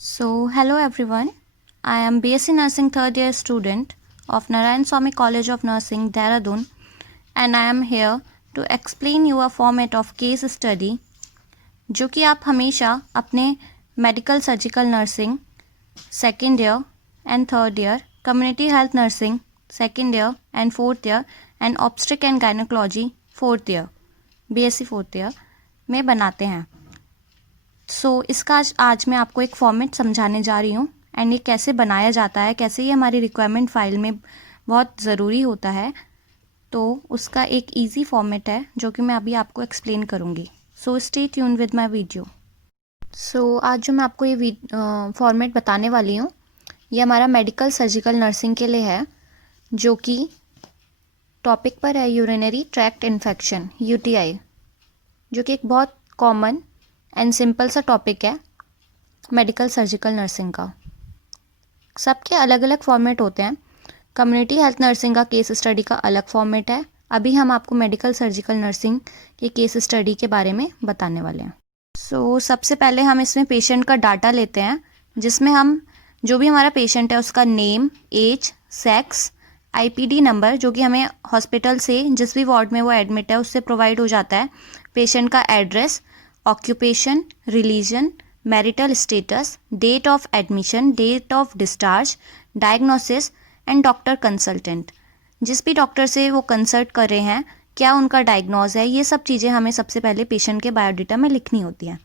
Hello everyone. I am BSc Nursing third year student of Narayan Swami College of Nursing, Dehradun, and I am here to explain you a format of case study जो कि आप हमेशा अपने medical surgical nursing second year and third year, community health nursing second year and fourth year and obstetric and gynaecology fourth year, BSc fourth year में बनाते हैं। इसका आज मैं आपको एक फॉर्मेट समझाने जा रही हूँ एंड ये कैसे बनाया जाता है, कैसे ये हमारी रिक्वायरमेंट फ़ाइल में बहुत ज़रूरी होता है। तो उसका एक इजी फॉर्मेट है जो कि मैं अभी आपको एक्सप्लेन करूँगी। Stay tune with my video. आज जो मैं आपको ये फॉर्मेट बताने वाली हूँ ये हमारा मेडिकल सर्जिकल नर्सिंग के लिए है, जो कि टॉपिक पर है यूरिनरी ट्रैक्ट इन्फेक्शन, यूटीआई, जो कि एक बहुत कॉमन एंड सिंपल सा टॉपिक है मेडिकल सर्जिकल नर्सिंग का। सबके अलग अलग फॉर्मेट होते हैं। कम्युनिटी हेल्थ नर्सिंग का केस स्टडी का अलग फॉर्मेट है। अभी हम आपको मेडिकल सर्जिकल नर्सिंग के केस स्टडी के बारे में बताने वाले हैं। सबसे पहले हम इसमें पेशेंट का डाटा लेते हैं, जिसमें हम जो भी हमारा पेशेंट है उसका name, age, sex, IPD number जो कि हमें हॉस्पिटल से जिस भी वार्ड में वो एडमिट है उससे प्रोवाइड हो जाता है, पेशेंट का address, occupation, religion, marital status, date of admission, date of discharge, diagnosis and doctor consultant. जिस भी डॉक्टर से वो कंसल्ट कर रहे हैं क्या उनका डायग्नोज है, ये सब चीज़ें हमें सबसे पहले पेशेंट के बायोडाटा में लिखनी होती हैं।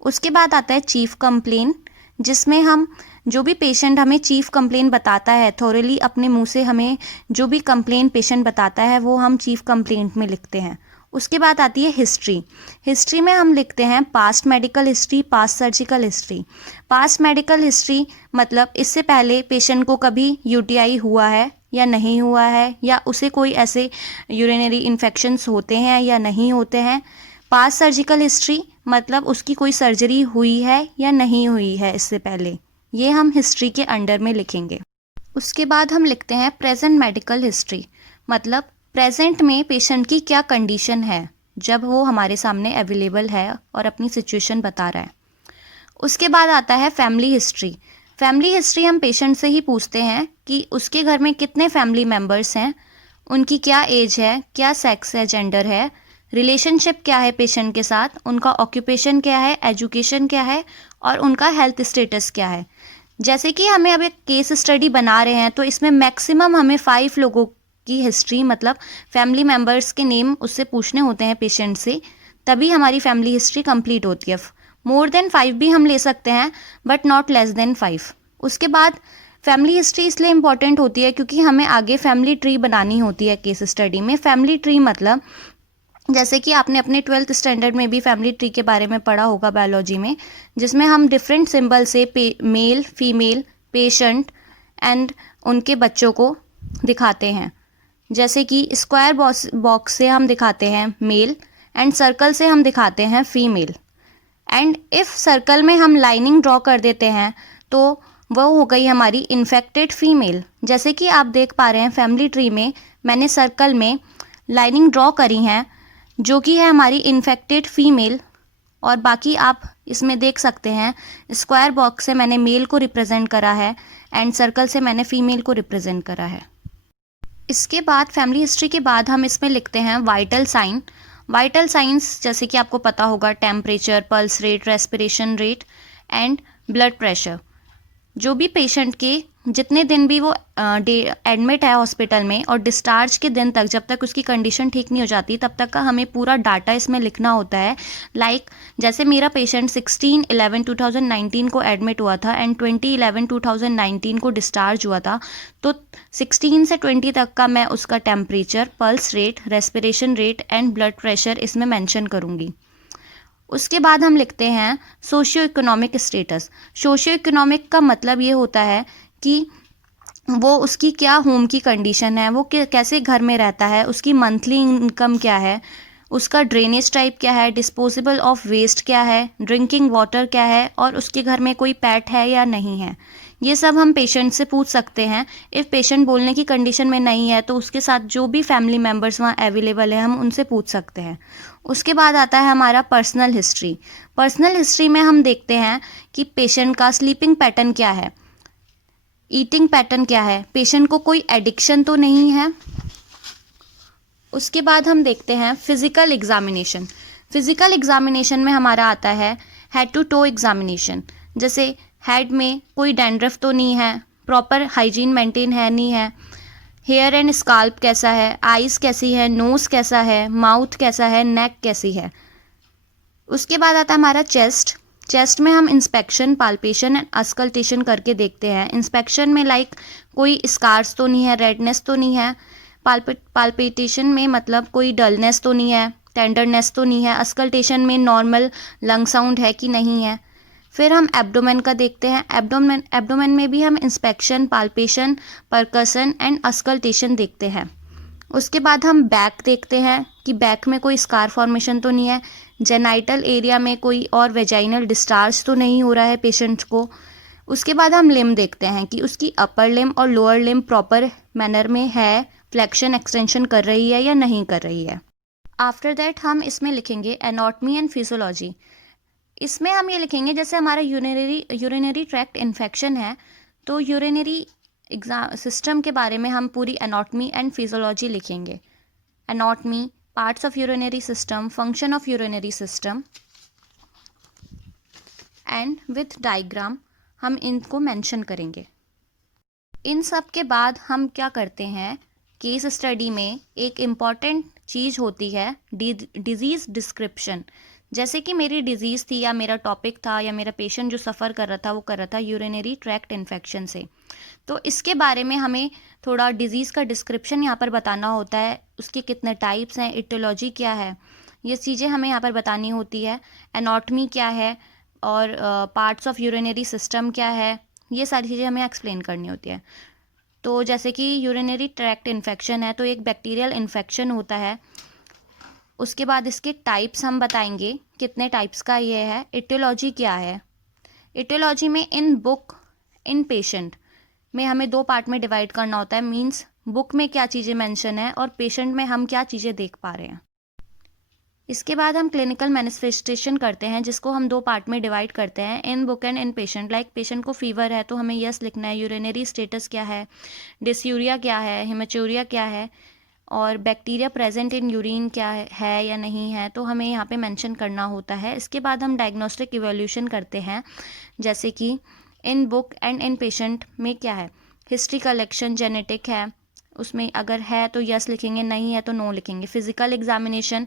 उसके बाद आता है चीफ कंप्लेन, जिसमें हम जो भी पेशेंट हमें चीफ कंप्लेन बताता है, थोरली अपने मुंह से हमें जो भी कंप्लेन पेशेंट बताता है वो हम चीफ कंप्लेंट में लिखते हैं। उसके बाद आती है हिस्ट्री। हिस्ट्री में हम लिखते हैं past medical history, past surgical history. Past medical history मतलब इससे पहले पेशेंट को कभी यूटीआई हुआ है या नहीं हुआ है, या उसे कोई ऐसे यूरिनरी इन्फेक्शंस होते हैं या नहीं होते हैं। पास्ट सर्जिकल हिस्ट्री मतलब उसकी कोई सर्जरी हुई है या नहीं हुई है इससे पहले, ये हम हिस्ट्री के अंडर में लिखेंगे। उसके बाद हम लिखते हैं प्रेजेंट मेडिकल हिस्ट्री, मतलब प्रेजेंट में पेशेंट की क्या कंडीशन है जब वो हमारे सामने अवेलेबल है और अपनी सिचुएशन बता रहा है। उसके बाद आता है फैमिली हिस्ट्री। फैमिली हिस्ट्री हम पेशेंट से ही पूछते हैं कि उसके घर में कितने फैमिली मेम्बर्स हैं, उनकी क्या एज है, क्या सेक्स है, जेंडर है, रिलेशनशिप क्या है पेशेंट के साथ, उनका ऑक्यूपेशन क्या है, एजुकेशन क्या है और उनका हेल्थ स्टेटस क्या है। जैसे कि हमें अब एक केस स्टडी बना रहे हैं तो इसमें मैक्सिमम हमें 5 लोगों की हिस्ट्री मतलब फैमिली मेम्बर्स के नेम उससे पूछने होते हैं पेशेंट से, तभी हमारी फैमिली हिस्ट्री कंप्लीट होती है। मोर देन 5 भी हम ले सकते हैं बट नॉट लेस देन 5। उसके बाद फैमिली हिस्ट्री इसलिए इम्पॉर्टेंट होती है क्योंकि हमें आगे फैमिली ट्री बनानी होती है केस स्टडी में। फैमिली ट्री मतलब जैसे कि आपने अपने 12th स्टैंडर्ड में भी फैमिली ट्री के बारे में पढ़ा होगा बायोलॉजी में, जिसमें हम डिफरेंट सिंबल से मेल, फीमेल, पेशेंट एंड उनके बच्चों को दिखाते हैं। जैसे कि स्क्वायर बॉक्स से हम दिखाते हैं मेल एंड सर्कल से हम दिखाते हैं फीमेल। एंड इफ़ सर्कल में हम लाइनिंग ड्रॉ कर देते हैं तो वो हो गई हमारी इन्फेक्टेड फीमेल। जैसे कि आप देख पा रहे हैं फैमिली ट्री में मैंने सर्कल में लाइनिंग ड्रॉ करी हैं जो कि है हमारी इन्फेक्टेड फीमेल, और बाकी आप इसमें देख सकते हैं स्क्वायर बॉक्स से मैंने मेल को रिप्रेजेंट करा है एंड सर्कल से मैंने फीमेल को रिप्रेजेंट करा है। इसके बाद फैमिली हिस्ट्री के बाद हम इसमें लिखते हैं वाइटल साइन। वाइटल साइंस जैसे कि आपको पता होगा temperature, pulse rate, respiration rate and blood pressure. जो भी पेशेंट के जितने दिन भी वो एडमिट है हॉस्पिटल में और डिस्चार्ज के दिन तक, जब तक उसकी कंडीशन ठीक नहीं हो जाती तब तक का हमें पूरा डाटा इसमें लिखना होता है। जैसे मेरा पेशेंट 16/11/2019 को एडमिट हुआ था एंड 20/11/2019 को डिस्चार्ज हुआ था, तो 16 से 20 तक का मैं उसका temperature, pulse rate, respiration rate and blood pressure इसमें मेंशन करूँगी। उसके बाद हम लिखते हैं socio economic status. Socio economic का मतलब ये होता है कि वो उसकी क्या होम की कंडीशन है, वो कैसे घर में रहता है, उसकी मंथली इनकम क्या है, उसका ड्रेनेज टाइप क्या है, डिस्पोजेबल ऑफ वेस्ट क्या है, ड्रिंकिंग वाटर क्या है, और उसके घर में कोई पेट है या नहीं है। ये सब हम पेशेंट से पूछ सकते हैं। इफ़ पेशेंट बोलने की कंडीशन में नहीं है तो उसके साथ जो भी फैमिली मेम्बर्स वहाँ अवेलेबल है हम उनसे पूछ सकते हैं। उसके बाद आता है हमारा पर्सनल हिस्ट्री। पर्सनल हिस्ट्री में हम देखते हैं कि पेशेंट का स्लीपिंग पैटर्न क्या है, ईटिंग पैटर्न क्या है, पेशेंट को कोई एडिक्शन तो नहीं है। उसके बाद हम देखते हैं फिजिकल एग्जामिनेशन। फिजिकल एग्जामिनेशन में हमारा आता है हेड टू टो एग्जामिनेशन। जैसे हेड में कोई डैंड्रफ तो नहीं है, प्रॉपर हाइजीन मेंटेन है नहीं है, हेयर एंड स्काल्प कैसा है, आइज़ कैसी है, नोज़ कैसा है, माउथ कैसा है, नेक कैसी है। उसके बाद आता है हमारा चेस्ट। चेस्ट में हम इंस्पेक्शन, पाल्पेशन एंड अस्कल्टेशन करके देखते हैं। इंस्पेक्शन में लाइक कोई स्कार्स तो नहीं है, रेडनेस तो नहीं है। पाल्पिटेशन में मतलब कोई डलनेस तो नहीं है, टेंडरनेस तो नहीं है। अस्कल्टेशन में नॉर्मल लंग साउंड है कि नहीं है। फिर हम एब्डोमेन का देखते हैं। एब्डोमेन में भी हम इंस्पेक्शन, पाल्पेशन, परकसन एंड अस्कल्टेशन देखते हैं। उसके बाद हम बैक देखते हैं कि बैक में कोई स्कार फॉर्मेशन तो नहीं है, जेनाइटल एरिया में कोई और वेजाइनल डिस्चार्ज तो नहीं हो रहा है पेशेंट को। उसके बाद हम लिम्ब देखते हैं कि उसकी अपर लिम्ब और लोअर लिम्ब प्रॉपर मैनर में है, फ्लेक्शन एक्सटेंशन कर रही है या नहीं कर रही है। आफ्टर दैट हम इसमें लिखेंगे एनाटॉमी एंड फिजियोलॉजी। इसमें हम ये लिखेंगे जैसे हमारा यूरिनरी ट्रैक्ट इन्फेक्शन है तो यूरिनरी सिस्टम के बारे में हम पूरी एनाटॉमी एंड फिजियोलॉजी लिखेंगे। Anatomy, parts of urinary system, function of urinary system and with diagram हम इनको मेंशन करेंगे। इन सब के बाद हम क्या करते हैं, केस स्टडी में एक इम्पॉर्टेंट चीज़ होती है डिजीज़ डिस्क्रिप्शन। जैसे कि मेरी डिजीज़ थी या मेरा टॉपिक था या मेरा पेशेंट जो सफ़र कर रहा था वो कर रहा था यूरिनरी ट्रैक्ट इन्फेक्शन से, तो इसके बारे में हमें थोड़ा डिज़ीज़ का डिस्क्रिप्शन यहाँ पर बताना होता है। उसके कितने टाइप्स हैं, इटियोलॉजी क्या है, ये चीज़ें हमें यहाँ पर बतानी होती है। एनाटॉमी क्या है और पार्ट्स ऑफ यूरिनरी सिस्टम क्या है, ये सारी चीज़ें हमें एक्सप्लेन करनी होती है। तो जैसे कि यूरिनरी ट्रैक्ट इन्फेक्शन है तो एक बैक्टीरियल इन्फेक्शन होता है। उसके बाद इसके टाइप्स हम बताएंगे, कितने टाइप्स का ये है। इटियोलॉजी क्या है, इटियोलॉजी में इन बुक, इन पेशेंट में हमें दो पार्ट में डिवाइड करना होता है। मींस बुक में क्या चीज़ें मेंशन है और पेशेंट में हम क्या चीज़ें देख पा रहे हैं। इसके बाद हम क्लिनिकल मैनिफेस्टेशन करते हैं जिसको हम दो पार्ट में डिवाइड करते हैं, in book and in patient. Like patient को फीवर है तो हमें यस लिखना है, यूरिनरी स्टेटस क्या है, डिस्यूरिया क्या है, हेमेचूरिया क्या है, और बैक्टीरिया प्रेजेंट इन यूरिन क्या है या नहीं है, तो हमें यहाँ पे मेंशन करना होता है। इसके बाद हम डायग्नोस्टिक इवोल्यूशन करते हैं, जैसे कि in book and in patient में क्या है, हिस्ट्री कलेक्शन, जेनेटिक है, उसमें अगर है तो यस लिखेंगे, नहीं है तो नो लिखेंगे। फिजिकल एग्जामिनेशन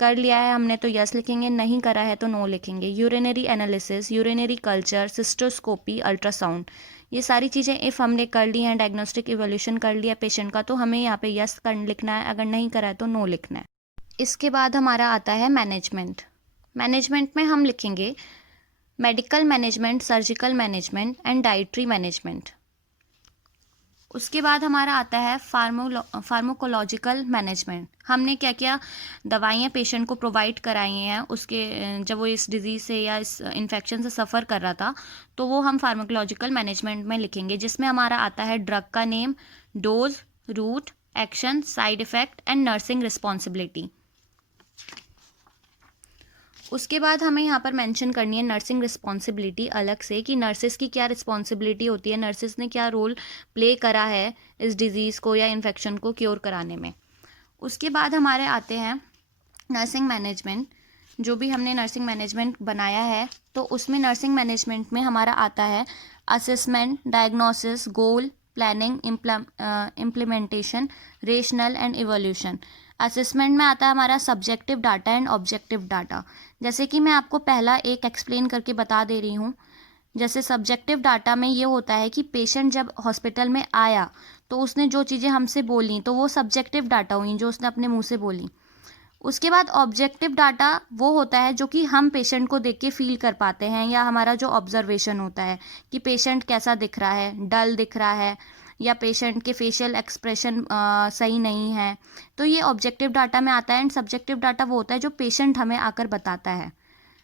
कर लिया है हमने तो यस लिखेंगे, नहीं करा है तो नो लिखेंगे। Urinary analysis, urinary culture, cystoscopy, ultrasound, ये सारी चीज़ें इफ़ हमने कर ली हैं, डायग्नोस्टिक इवोल्यूशन कर लिया पेशेंट का, तो हमें यहाँ पे यस कर लिखना है, अगर नहीं करा है तो नो लिखना है। इसके बाद हमारा आता है मैनेजमेंट। मैनेजमेंट में हम लिखेंगे medical management, surgical management and dietary management. उसके बाद हमारा आता है फार्माकोलॉजिकल मैनेजमेंट। हमने क्या क्या दवाइयाँ पेशेंट को प्रोवाइड कराई हैं उसके जब वो इस डिज़ीज़ से या इस इन्फेक्शन से सफ़र कर रहा था, तो वो हम फार्माकोलॉजिकल मैनेजमेंट में लिखेंगे, जिसमें हमारा आता है ड्रग का name, dose, route, action, side effect and nursing responsibility. उसके बाद हमें यहाँ पर मेंशन करनी है नर्सिंग रिस्पॉन्सिबिलिटी अलग से, कि नर्सिस की क्या रिस्पॉन्सिबिलिटी होती है, नर्सिस ने क्या रोल प्ले करा है इस डिज़ीज़ को या इन्फेक्शन को क्योर कराने में। उसके बाद हमारे आते हैं नर्सिंग मैनेजमेंट। जो भी हमने नर्सिंग मैनेजमेंट बनाया है तो उसमें नर्सिंग मैनेजमेंट में हमारा आता है assessment, diagnosis, goal, planning, implementation, rational and evolution. Assessment में आता है हमारा subjective data and objective data. जैसे कि मैं आपको पहला एक एक्सप्लेन करके बता दे रही हूँ। जैसे सब्जेक्टिव डाटा में ये होता है कि पेशेंट जब हॉस्पिटल में आया तो उसने जो चीज़ें हमसे बोली तो वो सब्जेक्टिव डाटा हुई, जो उसने अपने मुंह से बोली। उसके बाद ऑब्जेक्टिव डाटा वो होता है जो कि हम पेशेंट को देख के फील कर पाते हैं, या हमारा जो ऑब्जर्वेशन होता है कि पेशेंट कैसा दिख रहा है, डल दिख रहा है या पेशेंट के फेशियल एक्सप्रेशन सही नहीं है, तो ये ऑब्जेक्टिव डाटा में आता है। एंड सब्जेक्टिव डाटा वो होता है जो पेशेंट हमें आकर बताता है।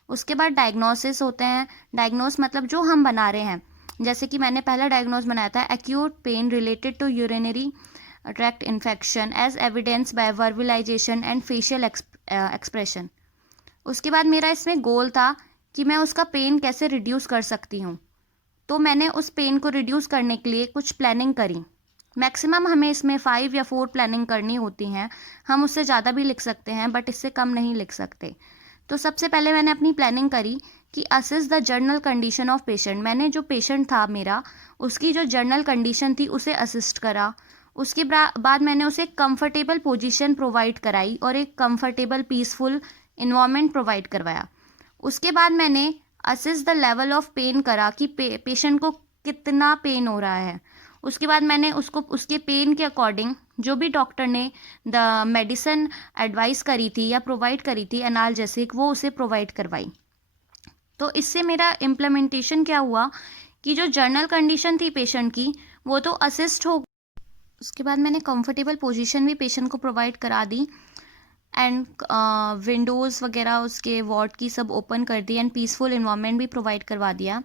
उसके बाद डायग्नोसिस होते हैं। डायग्नोस मतलब जो हम बना रहे हैं, जैसे कि मैंने पहला डायग्नोस बनाया था acute pain related to urinary tract infection as evidenced by verbalisation and facial expression. उसके बाद मेरा इसमें गोल था कि मैं उसका पेन कैसे रिड्यूस कर सकती हूँ। तो मैंने उस पेन को रिड्यूस करने के लिए कुछ प्लानिंग करी। मैक्सिमम हमें इसमें 5 या 4 प्लानिंग करनी होती हैं। हम उससे ज़्यादा भी लिख सकते हैं, बट इससे कम नहीं लिख सकते। तो सबसे पहले मैंने अपनी प्लानिंग करी कि assess the journal condition of patient. मैंने जो पेशेंट था मेरा, उसकी जो जर्नल कंडीशन थी उसे असिस्ट करा। उसके बाद मैंने उसे एक कंफर्टेबल पोजीशन प्रोवाइड कराई और एक कंफर्टेबल पीसफुल इन्वायरमेंट प्रोवाइड करवाया। उसके बाद मैंने assess the level of pain करा कि पेशेंट को कितना पेन हो रहा है। उसके बाद मैंने उसको उसके पेन के अकॉर्डिंग जो भी डॉक्टर ने द मेडिसिन एडवाइस करी थी या प्रोवाइड करी थी एनाल्जेसिक, वो उसे प्रोवाइड करवाई। तो इससे मेरा इम्प्लीमेंटेशन क्या हुआ कि जो जर्नल कंडीशन थी पेशेंट की वो तो असिस्ट हो। उसके बाद मैंने कंफर्टेबल पोजीशन भी पेशेंट को प्रोवाइड करा दी एंड विंडोज़ वगैरह उसके वार्ड की सब ओपन कर दी एंड पीसफुल इन्वायरमेंट भी प्रोवाइड करवा दिया।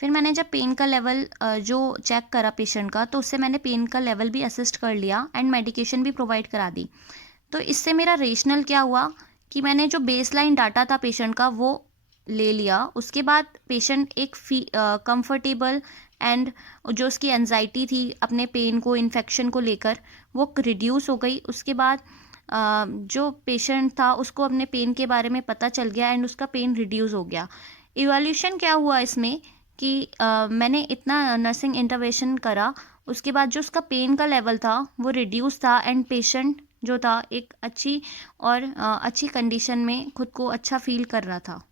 फिर मैंने जब पेन का लेवल जो चेक करा पेशेंट का, तो उससे मैंने पेन का लेवल भी असिस्ट कर लिया एंड मेडिकेशन भी प्रोवाइड करा दी। तो इससे मेरा रेशनल क्या हुआ कि मैंने जो बेसलाइन डाटा था पेशेंट का वो ले लिया। उसके बाद पेशेंट एक कंफर्टेबल एंड जो उसकी एंजाइटी थी अपने पेन को, इन्फेक्शन को लेकर, वो रिड्यूस हो गई। उसके बाद जो पेशेंट था उसको अपने पेन के बारे में पता चल गया एंड उसका पेन रिड्यूस हो गया। इवैल्यूएशन क्या हुआ इसमें कि मैंने इतना नर्सिंग इंटरवेंशन करा, उसके बाद जो उसका पेन का लेवल था वो रिड्यूस था एंड पेशेंट जो था एक अच्छी और अच्छी कंडीशन में खुद को अच्छा फील कर रहा था।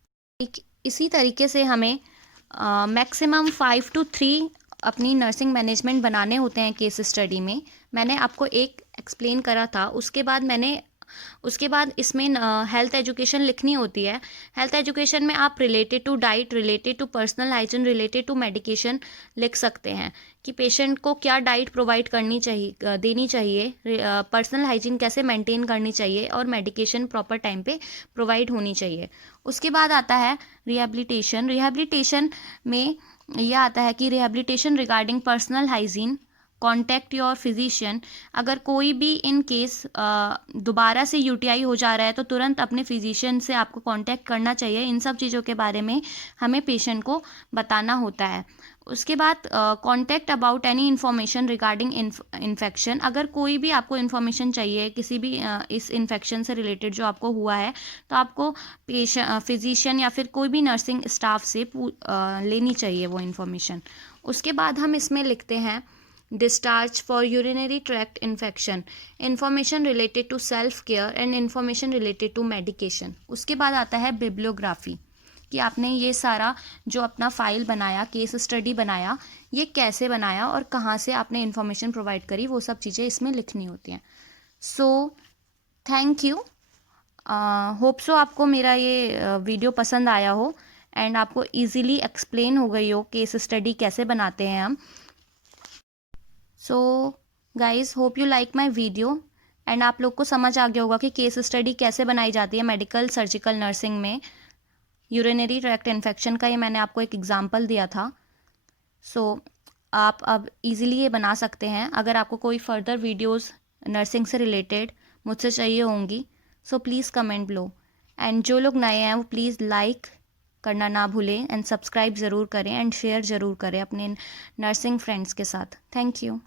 इसी तरीके से हमें मैक्सिमम 5 to 3 अपनी नर्सिंग मैनेजमेंट बनाने होते हैं केस स्टडी में। मैंने आपको एक एक्सप्लेन करा था। उसके बाद इसमें हेल्थ एजुकेशन लिखनी होती है। हेल्थ एजुकेशन में आप related to diet, related to personal hygiene, related to medication लिख सकते हैं कि पेशेंट को क्या डाइट प्रोवाइड करनी चाहिए, देनी चाहिए, पर्सनल हाइजीन कैसे मेंटेन करनी चाहिए और मेडिकेशन प्रॉपर टाइम पे प्रोवाइड होनी चाहिए। उसके बाद आता है रिहैबिलिटेशन। रिहैबिलिटेशन में यह आता है कि rehabilitation regarding personal hygiene, contact your physician. अगर कोई भी इन केस दोबारा से यूटीआई हो जा रहा है तो तुरंत अपने फिजिशियन से आपको कांटेक्ट करना चाहिए। इन सब चीज़ों के बारे में हमें पेशेंट को बताना होता है। उसके बाद contact about any information regarding infection. अगर कोई भी आपको इन्फॉर्मेशन चाहिए किसी भी इस इन्फेक्शन से रिलेटेड जो आपको हुआ है, तो आपको फिजिशियन या फिर कोई भी नर्सिंग स्टाफ से लेनी चाहिए वो इन्फॉर्मेशन। उसके बाद हम इसमें लिखते हैं discharge for urinary tract infection, information related to self care and information related to medication. उसके बाद आता है बिब्लियोग्राफी कि आपने ये सारा जो अपना फाइल बनाया, केस स्टडी बनाया, ये कैसे बनाया और कहाँ से आपने इन्फॉर्मेशन प्रोवाइड करी, वो सब चीज़ें इसमें लिखनी होती हैं। So thank you. Hope so आपको मेरा ये वीडियो पसंद आया हो एंड आपको इजीली एक्सप्लेन हो गई हो केस स्टडी कैसे बनाते हैं हम। So guys, hope you like my video and आप लोग को समझ आ गया होगा कि केस स्टडी कैसे बनाई जाती है मेडिकल सर्जिकल नर्सिंग में। यूरिनरी ट्रैक्ट इन्फेक्शन का ये मैंने आपको एक एग्जांपल दिया था। सो आप अब इजीली ये बना सकते हैं। अगर आपको कोई फर्दर वीडियोस नर्सिंग से रिलेटेड मुझसे चाहिए होंगी, so please comment low. And जो लोग नए हैं वो प्लीज़ लाइक करना ना भूलें एंड सब्सक्राइब ज़रूर करें एंड शेयर ज़रूर करें अपने नर्सिंग फ्रेंड्स के साथ। Thank you.